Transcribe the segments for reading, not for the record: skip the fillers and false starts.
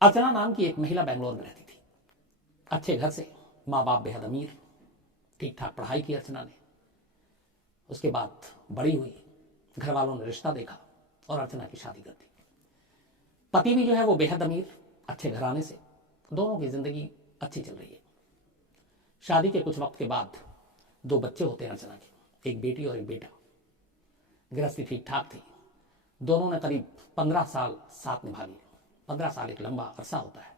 अर्चना नाम की एक महिला बेंगलोर में रहती थी। अच्छे घर से, माँ बाप बेहद अमीर, ठीक ठाक पढ़ाई की अर्चना ने। उसके बाद बड़ी हुई, घर वालों ने रिश्ता देखा और अर्चना की शादी कर दी। पति भी जो है वो बेहद अमीर, अच्छे घराने से। दोनों की जिंदगी अच्छी चल रही है। शादी के कुछ वक्त के बाद 2 बच्चे होते हैं अर्चना के, एक बेटी और एक बेटा। गृहस्थी ठीक ठाक थी। दोनों ने करीब 15 साल साथ निभा लिए। 15 साल एक लंबा अरसा होता है।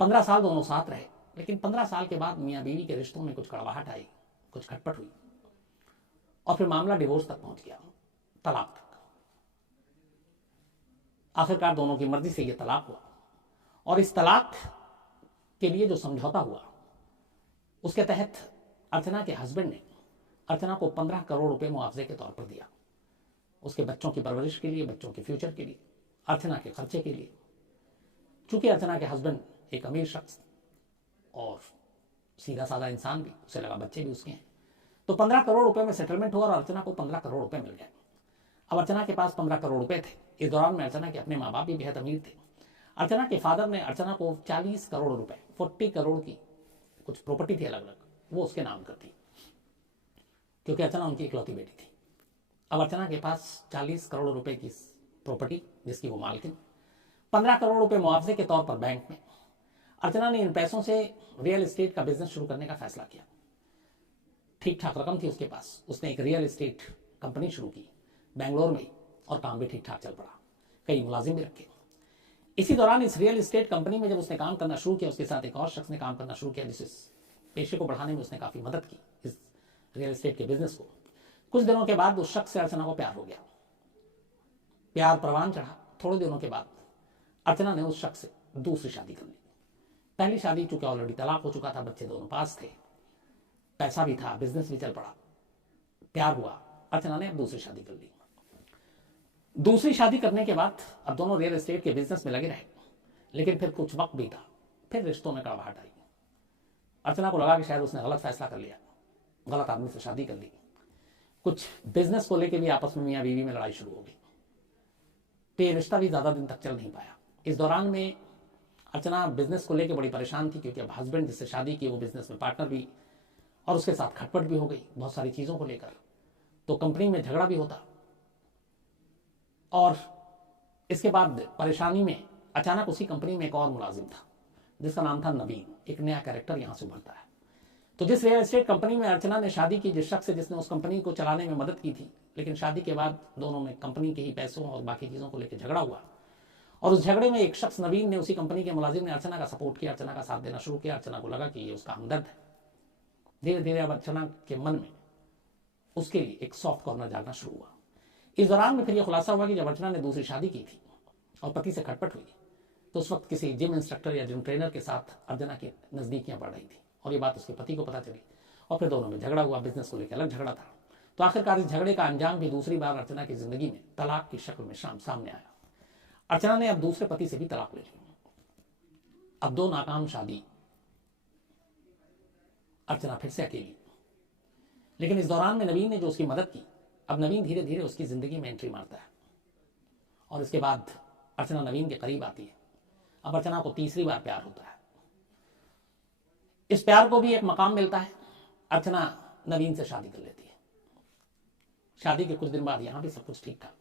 15 साल दोनों साथ रहे, लेकिन 15 साल के बाद मियाँ बीवी के रिश्तों में कुछ कड़वाहट आई, कुछ खटपट हुई और फिर मामला डिवोर्स तक पहुंच गया, तलाक तक। आखिरकार दोनों की मर्जी से यह तलाक हुआ और इस तलाक के लिए जो समझौता हुआ उसके तहत अर्चना के हस्बैंड ने अर्चना को 15 करोड़ रुपए मुआवजे के तौर पर दिया, उसके बच्चों की परवरिश के लिए, बच्चों के फ्यूचर के लिए, अर्चना के खर्चे के लिए। चूंकि अर्चना के हस्बैंड एक अमीर शख्स और सीधा साधा इंसान भी, उसे लगा बच्चे भी उसके हैं, तो 15 करोड़ रुपए में सेटलमेंट हुआ और अर्चना को 15 करोड़ रुपए मिल गए। अब अर्चना के पास 15 करोड़ रुपए थे। इस दौरान में अर्चना के अपने माँ बाप भी बेहद अमीर थे। अर्चना के फादर ने अर्चना को 40 करोड़ रुपए, 40 करोड़ की कुछ प्रॉपर्टी थी अलग अलग, वो उसके नाम कर दी, क्योंकि अर्चना उनकी इकलौती बेटी थी। अब अर्चना के पास 40 करोड़ रुपए की प्रॉपर्टी, जिसकी वो मालकिन, 15 करोड़ रुपए मुआवजे के तौर पर बैंक में। अर्चना ने इन पैसों से रियल एस्टेट का बिजनेस शुरू करने का फैसला किया। ठीक ठाक रकम थी उसके पास, उसने एक रियल एस्टेट कंपनी शुरू की बेंगलोर में और काम भी ठीक ठाक चल पड़ा, कई मुलाजिम भी रखे। इसी दौरान इस रियल एस्टेट कंपनी में जब उसने काम करना शुरू किया, उसके साथ एक और शख्स ने काम करना शुरू किया, जिस पेशे को बढ़ाने में उसने काफी मदद की, इस रियल एस्टेट के बिजनेस को। कुछ दिनों के बाद उस शख्स से अर्चना को प्यार हो गया, प्यार परवान चढ़ा। थोड़े दिनों के बाद अर्चना ने उस शख्स से दूसरी शादी कर ली। पहली शादी चूंकि ऑलरेडी तलाक हो चुका था, बच्चे दोनों पास थे, पैसा भी था, बिजनेस भी चल पड़ा, प्यार हुआ, अर्चना ने अब दूसरी शादी कर ली। दूसरी शादी करने के बाद अब दोनों रियल एस्टेट के बिजनेस में लगे रहे, लेकिन फिर कुछ वक्त बीता, फिर रिश्तों में कड़वाहट आई। अर्चना को लगा कि शायद उसने गलत फैसला कर लिया, गलत आदमी से शादी कर ली। कुछ बिजनेस को लेकर भी आपस में मियाँ बीवी में लड़ाई शुरू हो गई, तो ये रिश्ता भी ज्यादा दिन तक चल नहीं पाया। इस दौरान में अर्चना बिजनेस को लेकर बड़ी परेशान थी, क्योंकि अब हस्बैंड जिससे शादी की वो बिजनेस में पार्टनर भी, और उसके साथ खटपट भी हो गई बहुत सारी चीजों को लेकर। तो कंपनी में झगड़ा भी होता और इसके बाद परेशानी में अचानक उसी कंपनी में एक और मुलाजिम था जिसका नाम था नवीन। एक नया कैरेक्टर यहां से उभरता है। तो जिस रियल एस्टेट कंपनी में अर्चना ने शादी की, जिस शख्स से जिसने उस कंपनी को चलाने में मदद की थी, लेकिन शादी के बाद दोनों में कंपनी के ही पैसों और बाकी चीजों को लेकर झगड़ा हुआ और उस झगड़े में एक शख्स नवीन ने, उसी कंपनी के मुलाजिम ने अर्चना का सपोर्ट किया, अर्चना का साथ देना शुरू किया। अर्चना को लगा कि ये उसका हमदर्द है। धीरे धीरे अब अर्चना के मन में उसके लिए एक सॉफ्ट कॉर्नर जागना शुरू हुआ। इस दौरान में फिर यह खुलासा हुआ कि जब अर्चना ने दूसरी शादी की थी और पति से खटपट हुई, तो उस वक्त किसी जिम इंस्ट्रक्टर या जिम ट्रेनर के साथ अर्चना की नजदीकियां बढ़ रही थी और ये बात उसके पति को पता चली और फिर दोनों में झगड़ा हुआ। बिजनेस को लेकर अलग झगड़ा था। तो आखिरकार इस झगड़े का अंजाम भी दूसरी बार अर्चना की जिंदगी में तलाक की शक्ल में सामने आया। अर्चना ने अब दूसरे पति से भी तलाक ले ली। अब 2 नाकाम शादी, अर्चना फिर से अकेली। लेकिन इस दौरान में नवीन ने जो उसकी मदद की, अब नवीन धीरे धीरे उसकी जिंदगी में एंट्री मारता है और इसके बाद अर्चना नवीन के करीब आती है। अब अर्चना को तीसरी बार प्यार होता है। इस प्यार को भी एक मकाम मिलता है। अर्चना नवीन से शादी कर लेती है। शादी के कुछ दिन बाद यहां भी सब कुछ ठीक था,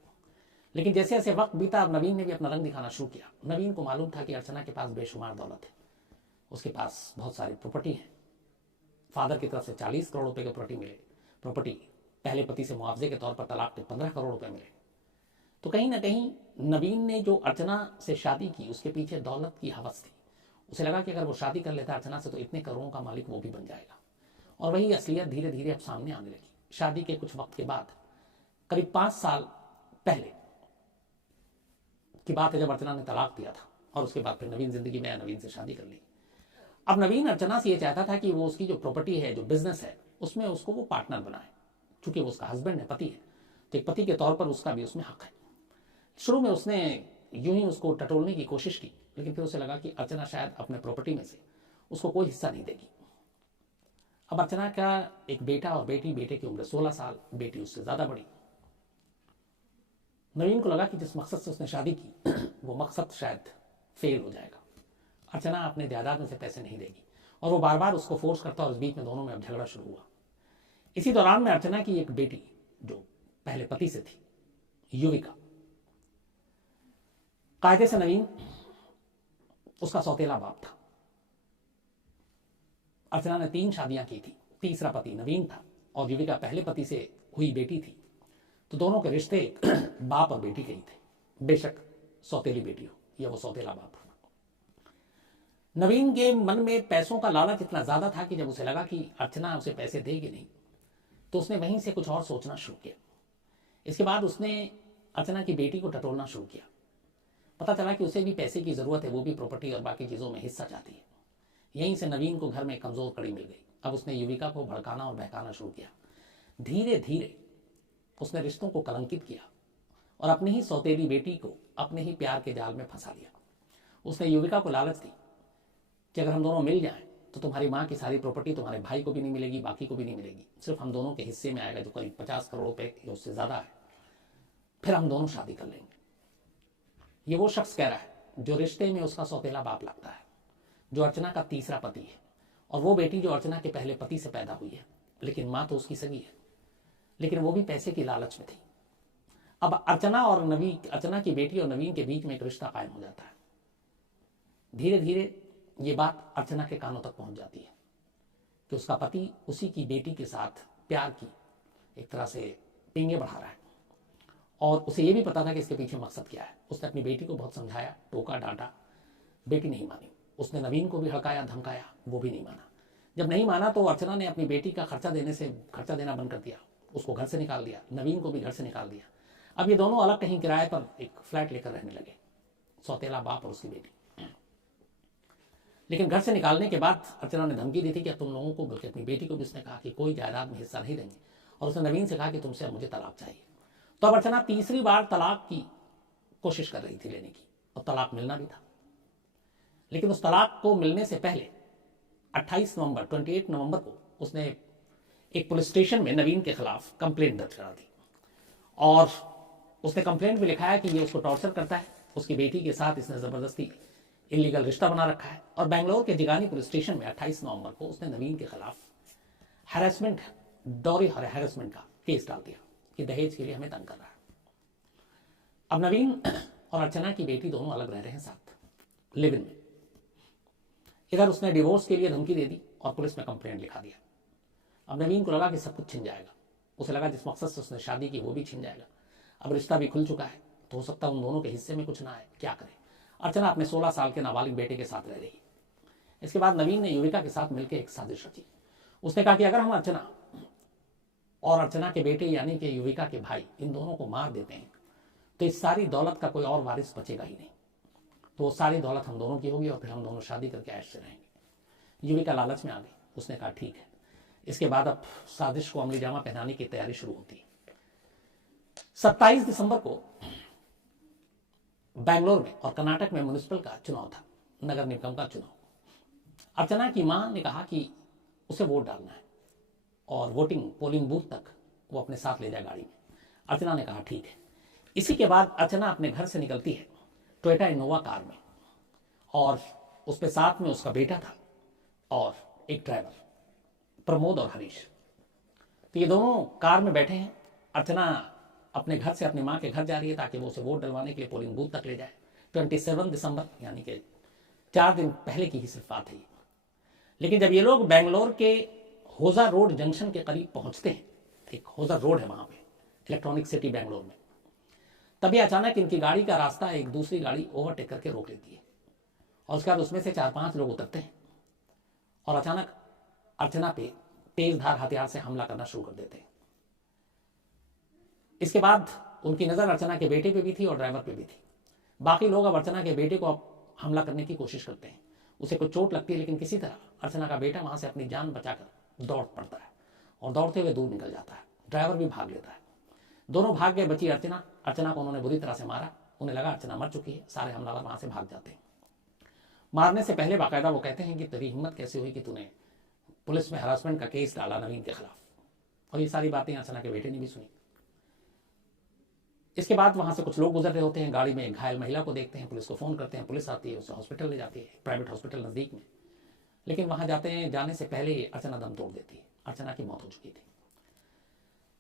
लेकिन जैसे जैसे वक्त बीता, अब नवीन ने भी अपना रंग दिखाना शुरू किया। नवीन को मालूम था कि अर्चना के पास बेशुमार दौलत है, उसके पास बहुत सारी प्रॉपर्टी है। फादर की तरफ से 40 करोड़ रुपए की प्रॉपर्टी पहले पति से मुआवजे के तौर पर तलाक के 15 करोड़ रुपए मिले। तो कहीं ना कहीं नवीन ने जो अर्चना से शादी की, उसके पीछे दौलत की हवस थी। उसे लगा कि अगर वो शादी कर लेता अर्चना से तो इतने करोड़ों का मालिक वो भी बन जाएगा। और वही असलियत धीरे धीरे अब सामने आने लगी। शादी के कुछ वक्त के बाद, करीब 5 साल पहले की बात है, जब अर्चना ने तलाक दिया था और उसके बाद फिर नवीन जिंदगी में नवीन से शादी कर ली। अब नवीन अर्चना से ये चाहता था कि वो उसकी जो प्रॉपर्टी है, जो बिजनेस है, उसमें उसको वो पार्टनर बनाए। चूंकि वो उसका हस्बैंड है, पति है, तो एक पति के तौर पर उसका भी उसमें हक है। शुरू में उसने यूं ही उसको टटोलने की कोशिश की, लेकिन फिर उसे लगा कि अर्चना शायद अपने प्रॉपर्टी में से उसको कोई हिस्सा नहीं देगी। अब अर्चना का एक बेटा और बेटी, बेटे की उम्र 16 साल, बेटी उससे ज्यादा बड़ी। नवीन को लगा कि जिस मकसद से उसने शादी की वो मकसद शायद फेल हो जाएगा। अर्चना अपने जायदाद में से पैसे नहीं देगी और वो बार बार उसको फोर्स करता और इस बीच में दोनों में अब झगड़ा शुरू हुआ। इसी दौरान में अर्चना की एक बेटी जो पहले पति से थी, युविका, कायदे से नवीन उसका सौतेला बाप था। अर्चना ने 3 शादियां की थी, तीसरा पति नवीन था और युविका पहले पति से हुई बेटी थी, तो दोनों के रिश्ते बाप और बेटी के ही थे, बेशक सौतेली बेटी हो या वो सौतेला बाप हो। नवीन के मन में पैसों का लालच इतना ज्यादा था कि जब उसे लगा कि अर्चना उसे पैसे देगी नहीं तो उसने वहीं से कुछ और सोचना शुरू किया। इसके बाद उसने अर्चना की बेटी को टटोलना शुरू किया। पता चला कि उसे भी पैसे की जरूरत है, वो भी प्रॉपर्टी और बाकी चीजों में हिस्सा चाहती है। यहीं से नवीन को घर में कमजोर कड़ी मिल गई। अब उसने युविका को भड़काना और बहकाना शुरू किया। धीरे धीरे उसने रिश्तों को कलंकित किया और अपनी ही सौतेली बेटी को अपने ही प्यार के जाल में फंसा लिया। उसने युविका को लालच दी कि अगर हम दोनों मिल जाएं तो तुम्हारी माँ की सारी प्रॉपर्टी तुम्हारे भाई को भी नहीं मिलेगी, बाकी को भी नहीं मिलेगी, सिर्फ हम दोनों के हिस्से में आएगा जो करीब 50 करोड़ रुपए या उससे ज्यादा है। फिर हम दोनों शादी कर लेंगे। ये वो शख्स कह रहा है जो रिश्ते में उसका सौतेला बाप लगता है, जो अर्चना का तीसरा पति है, और वो बेटी जो अर्चना के पहले पति से पैदा हुई है, लेकिन माँ तो उसकी सगी है, लेकिन वो भी पैसे की लालच में थी। अब अर्चना की बेटी और नवीन के बीच में एक रिश्ता कायम हो जाता है। धीरे धीरे ये बात अर्चना के कानों तक पहुंच जाती है कि उसका पति उसी की बेटी के साथ प्यार की एक तरह से पींगे बढ़ा रहा है, और उसे ये भी पता था कि इसके पीछे मकसद क्या है। उसने अपनी बेटी को बहुत समझाया, टोका, डांटा, बेटी नहीं मानी। उसने नवीन को भी हड़काया, धमकाया, वो भी नहीं माना। जब नहीं माना तो अर्चना ने अपनी बेटी का खर्चा देना बंद कर दिया, उसको घर से निकाल दिया, नवीन को भी घर से निकाल दिया। अब ये दोनों अलग कहीं किराए पर एक फ्लैट लेकर रहने लगे, सौतेला बाप और उसकी बेटी। लेकिन घर से निकालने के बाद अर्चना ने धमकी दी थी कि तुम लोगों को, बल्कि अपनी बेटी को भी उसने कहा कि कोई जायदाद में हिस्सा नहीं देंगे, और उसने नवीन से कहा कि तुमसे मुझे तलाक चाहिए। तो अब अर्चना तीसरी बार तलाक की कोशिश कर रही थी लेने की, और तलाक मिलना भी था। लेकिन उस तलाक को मिलने से पहले 28 नवंबर को उसने एक पुलिस स्टेशन में नवीन के खिलाफ कंप्लेंट दर्ज करा दी, और उसने कंप्लेंट में लिखा है कि ये उसको टॉर्चर करता है, उसकी बेटी के साथ इसने जबरदस्ती इलीगल रिश्ता बना रखा है। और बेंगलोर के जिगानी पुलिस स्टेशन में 28 नवंबर को उसने नवीन के खिलाफ हैरेसमेंट, डॉरी हैरेसमेंट का केस डाल दिया कि दहेज के लिए हमें तंग कर रहा है। अब नवीन और अर्चना की बेटी दोनों अलग रह रहे हैं साथ, लिव इन में। इधर उसने डिवोर्स के लिए धमकी दे दी और पुलिस में कंप्लेंट लिखा दिया। अब नवीन को लगा कि सब कुछ छिन जाएगा। उसे लगा जिस मकसद से उसने शादी की वो भी छिन जाएगा। अब रिश्ता भी खुल चुका है तो हो सकता है उन दोनों के हिस्से में कुछ ना आए, क्या करे। अर्चना अपने 16 साल के नाबालिग बेटे के साथ रह रही। इसके बाद नवीन ने युविका के साथ मिलकर एक साजिश रची। उसने कहा कि अगर हम अर्चना और अर्चना के बेटे यानी कि युविका के भाई इन दोनों को मार देते हैं तो इस सारी दौलत का कोई और वारिस बचेगा ही नहीं, तो वो सारी दौलत हम दोनों की होगी और फिर हम दोनों शादी करके ऐश से रहेंगे। युविका लालच में आ गई। उसने कहा ठीक है। इसके बाद अब साजिश को अमली जामा पहनाने की तैयारी शुरू होती है। 27 दिसंबर को बेंगलोर में और कर्नाटक में म्युनिसिपल का चुनाव था, नगर निगम का चुनाव। अर्चना की मां ने कहा कि उसे वोट डालना है और पोलिंग बूथ तक वो अपने साथ ले जाए गाड़ी में। अर्चना ने कहा ठीक है। इसी के बाद अर्चना अपने घर से निकलती है टोयोटा इनोवा कार में, और उसके साथ में उसका बेटा था और एक ड्राइवर, प्रमोद और हरीश। तो ये दोनों कार में बैठे हैं। अर्चना अपने घर से अपनी मां के घर जा रही है ताकि वो उसे वोट डलवाने के लिए पोलिंग बूथ तक ले जाए। 27 दिसंबर यानी कि 4 दिन पहले की ही सिर्फ बात है। लेकिन जब ये लोग बेंगलोर के होजा रोड जंक्शन के करीब पहुंचते हैं, एक होजा रोड है वहां पे, इलेक्ट्रॉनिक सिटी बेंगलोर में, तभी अचानक इनकी गाड़ी का रास्ता एक दूसरी गाड़ी ओवरटेक करके रोक लेती है, और उसके बाद उसमें से 4-5 लोग उतरते हैं और अचानक अर्चना पे तेज धार हथियार से हमला करना शुरू कर देते हैं। इसके बाद उनकी नजर अर्चना के बेटे पे भी थी और ड्राइवर पे भी थी। बाकी लोग अब अर्चना के बेटे को अब हमला करने की कोशिश करते हैं। उसे कुछ चोट लगती है, लेकिन किसी तरह अर्चना का बेटा वहां से अपनी जान बचाकर दौड़ पड़ता है और दौड़ते हुए दूर निकल जाता है। ड्राइवर भी भाग लेता है। दोनों भाग गए, बची अर्चना। अर्चना को उन्होंने बुरी तरह से मारा। उन्हें लगा अर्चना मर चुकी है। सारे हमलावर वहां से भाग जाते हैं। मारने से पहले बाकायदा वो कहते हैं कि तेरी हिम्मत कैसे हुई कि तूने पुलिस में हरासमेंट का केस डाला नवीन के खिलाफ। और ये सारी बातें अर्चना के बेटे ने भी सुनी। इसके बाद वहाँ से कुछ लोग गुजर रहे होते हैं, गाड़ी में एक घायल महिला को देखते हैं, पुलिस को फ़ोन करते हैं, पुलिस आती है, उसे हॉस्पिटल ले जाती है, प्राइवेट हॉस्पिटल नज़दीक में। लेकिन वहाँ जाने से पहले ही अर्चना दम तोड़ देती है। अर्चना की मौत हो चुकी थी।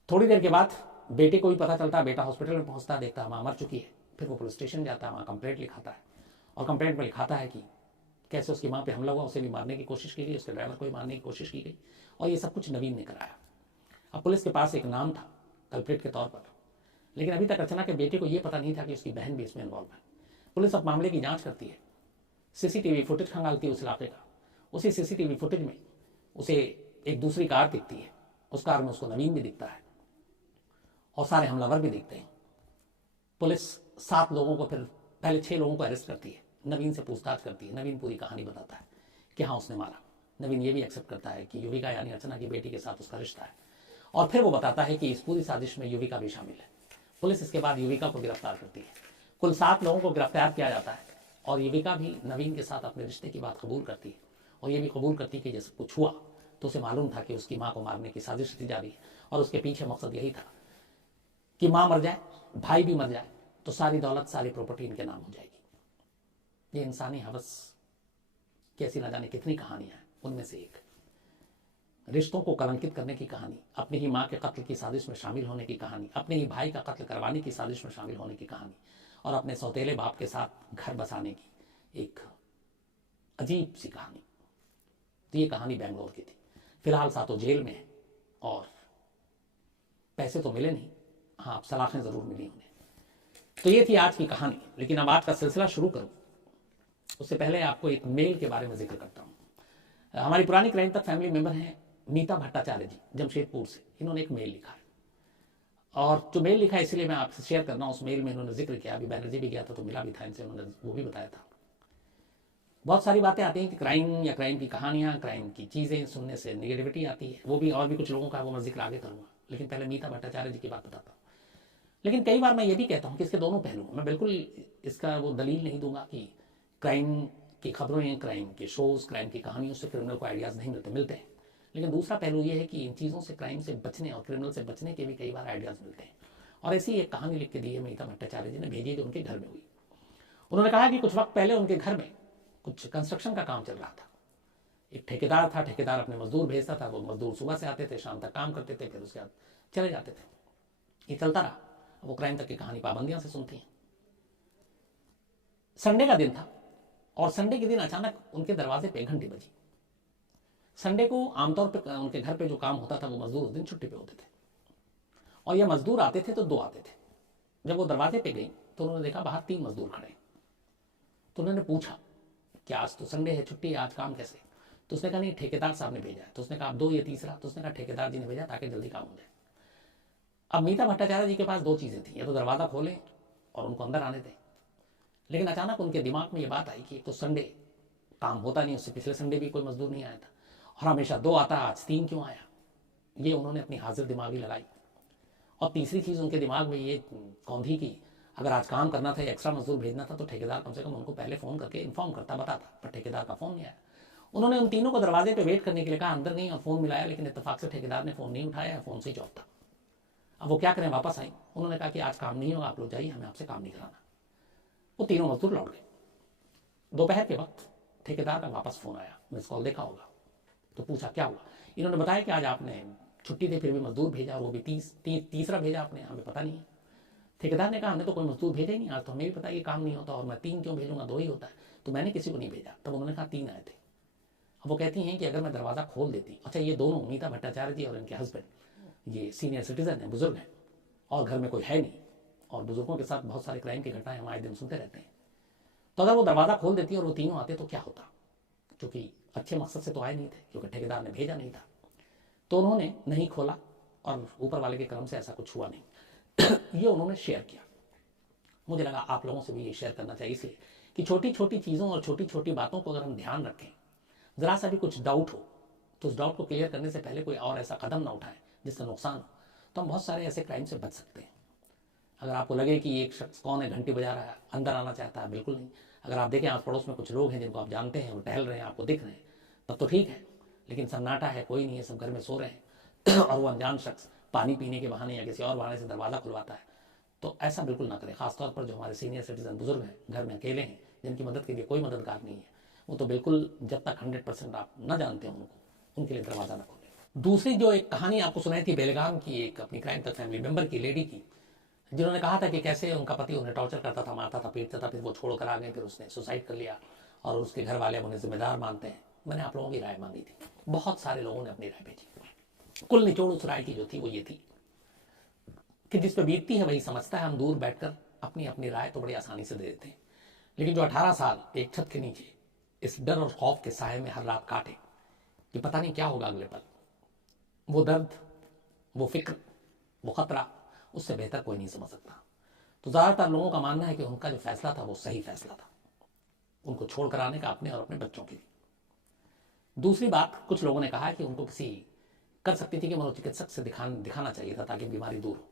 थोड़ी देर के बाद बेटे को भी पता चलता है, बेटा हॉस्पिटल में पहुँचता, देखता है माँ मर चुकी है। फिर वो पुलिस स्टेशन जाता है, वहाँ कंप्लेंट लिखाता है और कंप्लेंट में लिखाता है कि कैसे उसकी माँ पे हमला हुआ, उसे भी मारने की कोशिश की गई, उसके ड्राइवर को भी मारने की कोशिश की गई, और ये सब कुछ नवीन ने कराया। अब पुलिस के पास एक नाम था कल्प्रिट के तौर पर, लेकिन अभी तक अर्चना के बेटे को यह पता नहीं था कि उसकी बहन भी इसमें इन्वॉल्व है। पुलिस अब मामले की जांच करती है, सीसीटीवी फुटेज खंगालती है उस इलाके का। उसी सीसीटीवी फुटेज में उसे एक दूसरी कार दिखती है, उस कार में उसको नवीन भी दिखता है और सारे हमलावर भी दिखते हैं। पुलिस 7 लोगों को, फिर पहले 6 लोगों को अरेस्ट करती है, नवीन से पूछताछ करती है। नवीन पूरी कहानी बताता है कि हाँ उसने मारा। नवीन ये भी एक्सेप्ट करता है कि युविका यानी अर्चना की बेटी के साथ उसका रिश्ता है, और फिर वो बताता है कि इस पूरी साजिश में युविका भी शामिल है। पुलिस इसके बाद युविका को गिरफ्तार करती है। कुल 7 लोगों को गिरफ्तार किया जाता है और युविका भी नवीन के साथ अपने रिश्ते की बात कबूल करती है, और ये भी कबूल करती है कि जैसे कुछ हुआ तो उसे मालूम था कि उसकी माँ को मारने की साजिश की जा रही है, और उसके पीछे मकसद यही था कि माँ मर जाए, भाई भी मर जाए, तो सारी दौलत, सारी प्रॉपर्टी इनके नाम हो जाएगी। ये इंसानी हवस कैसी ना जाने कितनी कहानियां हैं, उनमें से एक रिश्तों को कलंकित करने की कहानी, अपनी ही माँ के कत्ल की साजिश में शामिल होने की कहानी, अपने ही भाई का कत्ल करवाने की साजिश में शामिल होने की कहानी, और अपने सौतेले बाप के साथ घर बसाने की एक अजीब सी कहानी। तो ये कहानी बेंगलोर की थी। फिलहाल सातों जेल में है और पैसे तो मिले नहीं, हाँ सलाखें जरूर मिली उन्हें। तो ये थी आज की कहानी। लेकिन अब आज का सिलसिला शुरू करूं उससे पहले आपको एक मेल के बारे में जिक्र करता हूं। हमारी पुरानी क्राइम तक फैमिली मेंबर हैं मीता भट्टाचार्य जी, जमशेदपुर से। इन्होंने एक मेल लिखा है, और जो मेल लिखा है इसलिए मैं आपसे शेयर करना हूं। उस मेल में इन्होंने जिक्र किया, अभी बैनर्जी भी गया था तो मिला भी था इनसे, उन्होंने वो भी बताया था। बहुत सारी बातें आती हैं कि क्राइम या क्राइम की कहानियां, क्राइम की चीजें सुनने से निगेटिविटी आती है। वो भी और भी कुछ लोगों का वो मैं जिक्र आगे करूंगा, लेकिन पहले मीता भट्टाचार्य जी की बात बताता हूँ। लेकिन कई बार मैं ये भी कहता हूँ कि इसके दोनों पहलू, मैं बिल्कुल इसका वो दलील नहीं दूंगा कि क्राइम की खबरें, क्राइम के शोज, क्राइम की कहानियों से क्रिमिनल को आइडियाज नहीं मिलते हैं। लेकिन दूसरा पहलू ये है कि इन चीज़ों से, क्राइम से बचने और क्रिमिनल से बचने के भी कई बार आइडियाज मिलते हैं। और ऐसी एक कहानी लिख के दी है मीता भट्टाचार्य जी ने, भेजी जो उनके घर में हुई। उन्होंने कहा कि कुछ वक्त पहले उनके घर में कुछ कंस्ट्रक्शन का काम चल रहा था। एक ठेकेदार था, ठेकेदार अपने मजदूर भेजता था, वो मजदूर सुबह से आते थे, शाम तक काम करते थे, फिर उसके बाद चले जाते थे। ये चलता रहा। वो क्राइम तक की कहानी पाबंदियां से सुनती हैं। संडे का दिन था और संडे के दिन अचानक उनके दरवाजे पे घंटी बजी। संडे को आमतौर पे उनके घर पे जो काम होता था, वो मजदूर उस दिन छुट्टी पे होते थे, और ये मजदूर आते थे तो 2 आते थे। जब वो दरवाजे पे गई तो उन्होंने देखा बाहर 3 मजदूर खड़े। तो उन्होंने पूछा कि आज तो संडे है, छुट्टी है, आज काम कैसे? तो उसने कहा नहीं, ठेकेदार साहब ने भेजा है। तो उसने कहा आप 2 या तीसरा? तो उसने कहा ठेकेदार जी ने भेजा ताकि जल्दी काम हो जाए। अब मीता भट्टाचार्य जी के पास 2 चीजें थी, या तो दरवाजा खोलें और उनको अंदर आने दें। लेकिन अचानक उनके दिमाग में ये बात आई कि एक तो संडे काम होता नहीं, उससे पिछले संडे भी कोई मजदूर नहीं आया था, और हमेशा 2 आता, आज 3 क्यों आया? ये उन्होंने अपनी हाजिर दिमागी लगाई। और तीसरी चीज उनके दिमाग में ये कौंधी की, अगर आज काम करना था, एक्स्ट्रा मजदूर भेजना था, तो ठेकेदार कम से कम उनको पहले फोन करके इन्फॉर्म करता, बताता। पर ठेकेदार का फोन नहीं आया। उन्होंने उन तीनों को दरवाजे पे वेट करने के लिए कहा, अंदर नहीं, और फोन मिलाया, लेकिन इत्तेफाक से ठेकेदार ने फोन नहीं उठाया, फोन स्विच ऑफ था। अब वो क्या करें, वापस आई। उन्होंने कहा कि आज काम नहीं होगा, आप लोग जाइए, हमें आपसे काम नहीं कराना। वो तीनों मजदूर लौट गए। दोपहर के वक्त ठेकेदार का वापस फोन आया, मिस कॉल देखा होगा, तो पूछा क्या हुआ। इन्होंने बताया कि आज आपने छुट्टी थी, फिर भी मजदूर भेजा, और वो भी तीसरा भेजा आपने, हमें पता नहीं है। ठेकेदार ने कहा हमने तो कोई मजदूर भेजा ही नहीं, आज तो हमें भी पता है कि काम नहीं होता, और मैं 3 क्यों भेजूंगा, 2 ही होता है, तो मैंने किसी को नहीं भेजा। तब उन्होंने कहा 3 आए थे। अब वो कहती हैं कि अगर मैं दरवाज़ा खोल देती, अच्छा ये दोनों मीता भट्टाचार्य जी और इनके हस्बैंड ये सीनियर सिटीजन हैं, बुजुर्ग हैं, और घर में कोई है नहीं, और बुजुर्गों के साथ बहुत सारे क्राइम की घटनाएं हम आए दिन सुनते रहते हैं। तो अगर वो दरवाज़ा खोल देती और वो तीनों आते तो क्या होता? क्योंकि अच्छे मकसद से तो आए नहीं थे, क्योंकि ठेकेदार ने भेजा नहीं था। तो उन्होंने नहीं खोला, और ऊपर वाले के क्रम से ऐसा कुछ हुआ नहीं। ये उन्होंने शेयर किया। मुझे लगा आप लोगों से भी ये शेयर करना चाहिए, इसलिए कि छोटी छोटी चीज़ों और छोटी छोटी बातों को अगर हम ध्यान रखें, ज़रा सा भी कुछ डाउट हो तो उस डाउट को क्लियर करने से पहले कोई और ऐसा कदम ना उठाएं जिससे नुकसान हो, तो हम बहुत सारे ऐसे क्राइम से बच सकते हैं। अगर आपको लगे कि एक शख्स कौन है, घंटी बजा रहा है, अंदर आना चाहता है, बिल्कुल नहीं। अगर आप देखें आस पड़ोस में कुछ लोग हैं जिनको आप जानते हैं, वो टहल रहे हैं, आपको दिख रहे हैं, तब तो ठीक है। लेकिन सन्नाटा है, कोई नहीं है, सब घर में सो रहे हैं, और वो अनजान शख्स पानी पीने के बहाने या किसी और बहाने से दरवाज़ा खुलवाता है, तो ऐसा बिल्कुल ना करें। खासतौर पर जो हमारे सीनियर सिटीजन बुजुर्ग हैं, घर में अकेले हैं, जिनकी मदद के लिए कोई मददगार नहीं है, वो तो बिल्कुल जब तक 100% आप न जानते हैं उनको, उनके लिए दरवाज़ा न खोलें। दूसरी जो एक कहानी आपको सुनाई थी बेलगाम की, एक अपनी क्राइम तक फैमिली मेंबर की लेडी की, जिन्होंने कहा था कि कैसे उनका पति उन्हें टॉर्चर करता था, मारता था, पीटता था, फिर वो छोड़ कर आ गए, फिर उसने सुसाइड कर लिया और उसके घर वाले उन्हें जिम्मेदार मानते हैं। मैंने आप लोगों की राय मांगी थी, बहुत सारे लोगों ने अपनी राय भेजी। कुल निचोड़ उस राय की जो थी वो ये थी कि जिस पे बीतती है वही समझता है। हम दूर बैठकर अपनी अपनी राय तो बड़ी आसानी से दे देते हैं, लेकिन जो 18 साल एक छत के नीचे इस डर और खौफ के साए में हर रात काटे कि पता नहीं क्या होगा अगले पल, वो दर्द, वो फिक्र, वो खतरा, उससे बेहतर कोई नहीं समझ सकता। तो ज़्यादातर लोगों का मानना है कि उनका जो फैसला था वो सही फैसला था, उनको छोड़ कर आने का, अपने और अपने बच्चों के लिए। दूसरी बात, कुछ लोगों ने कहा है कि उनको किसी कर सकती थी कि मनोचिकित्सक से दिखाना चाहिए था ताकि बीमारी दूर हो।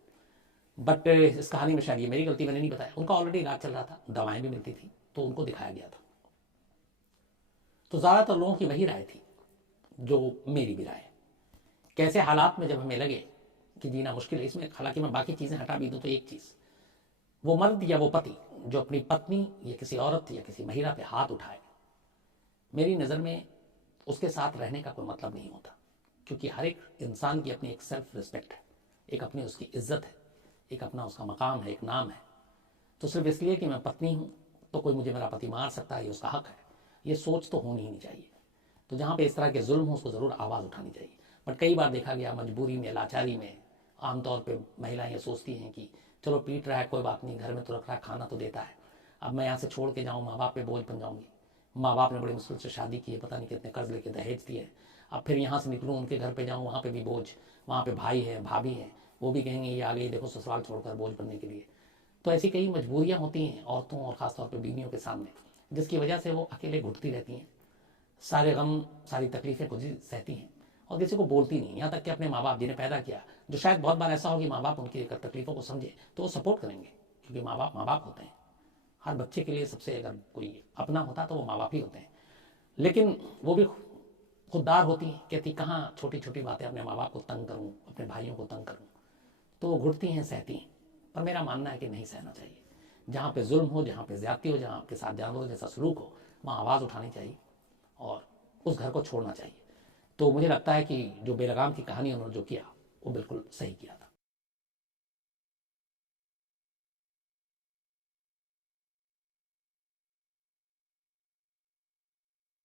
बट इस कहानी में शायद ये मेरी गलती, मैंने नहीं बताया, उनका ऑलरेडी इलाज चल रहा था, दवाएं भी मिलती थी, तो उनको दिखाया गया था। तो ज़्यादातर लोगों की वही राय थी जो मेरी भी राय है। कैसे हालात में जब हमें लगे कि जीना मुश्किल है, इसमें हालांकि मैं बाकी चीज़ें हटा भी दूँ तो एक चीज़, वो मर्द या वो पति जो अपनी पत्नी या किसी औरत या किसी महिला पे हाथ उठाए, मेरी नज़र में उसके साथ रहने का कोई मतलब नहीं होता, क्योंकि हर एक इंसान की अपनी एक सेल्फ रिस्पेक्ट है, एक अपनी उसकी इज्जत है, एक अपना उसका मकाम है, एक नाम है। तो सिर्फ इसलिए कि मैं पत्नी हूँ तो कोई मुझे मेरा पति मार सकता है, ये उसका हक है, ये सोच तो होनी ही नहीं चाहिए। तो जहाँ पे इस तरह के जुल्म हो उसको ज़रूर आवाज़ उठानी चाहिए। बट कई बार देखा गया मजबूरी में, लाचारी में, आमतौर पर महिलाएं ये सोचती हैं कि चलो पीट रहा है कोई बात नहीं, घर में तो रख रहा है, खाना तो देता है, अब मैं यहाँ से छोड़ के जाऊँ, माँ बाप पे बोझ बन जाऊँगी। माँ बाप ने बड़ी मुश्किल से शादी की है, पता नहीं कितने कर्ज लेके दहेज दिए, अब फिर यहाँ से निकलूँ उनके घर पे जाऊँ, वहाँ पे भी बोझ, वहाँ पे भाई है, भाभी है, वो भी कहेंगे ये आ गई देखो ससुराल छोड़कर बोझ बनने के लिए। तो ऐसी कई मजबूरियाँ होती हैं औरतों और ख़ासतौर पर बीवियों के सामने, जिसकी वजह से वो अकेले घुटती रहती हैं, सारे गम, सारी तकलीफ़ें खुद ही सहती हैं और किसी को बोलती नहीं। यहाँ तक कि अपने माँ बाप जिन्हें पैदा किया, जो शायद बहुत बार ऐसा हो कि माँ बाप उनकी तकलीफ़ों को समझे तो वो सपोर्ट करेंगे, क्योंकि माँ बाप होते हैं। हर बच्चे के लिए सबसे अगर कोई अपना होता तो वो माँ बाप ही होते हैं। लेकिन वो भी खुददार होती हैं, कहती कहाँ छोटी छोटी बातें अपने माँ बाप को तंग करूँ, अपने भाइयों को तंग करूँ, तो वो घुटती हैं, सहती हैं। पर मेरा मानना है कि नहीं सहना चाहिए। जहाँ पे जुल्म हो, जहाँ पे ज्यादती हो, जहाँ आपके साथ जानवरों जैसा सलूक हो, वहाँ आवाज़ उठानी चाहिए और उस घर को छोड़ना चाहिए। तो मुझे लगता है कि जो बेलगाम की कहानी उन्होंने जो किया वो बिल्कुल सही किया था।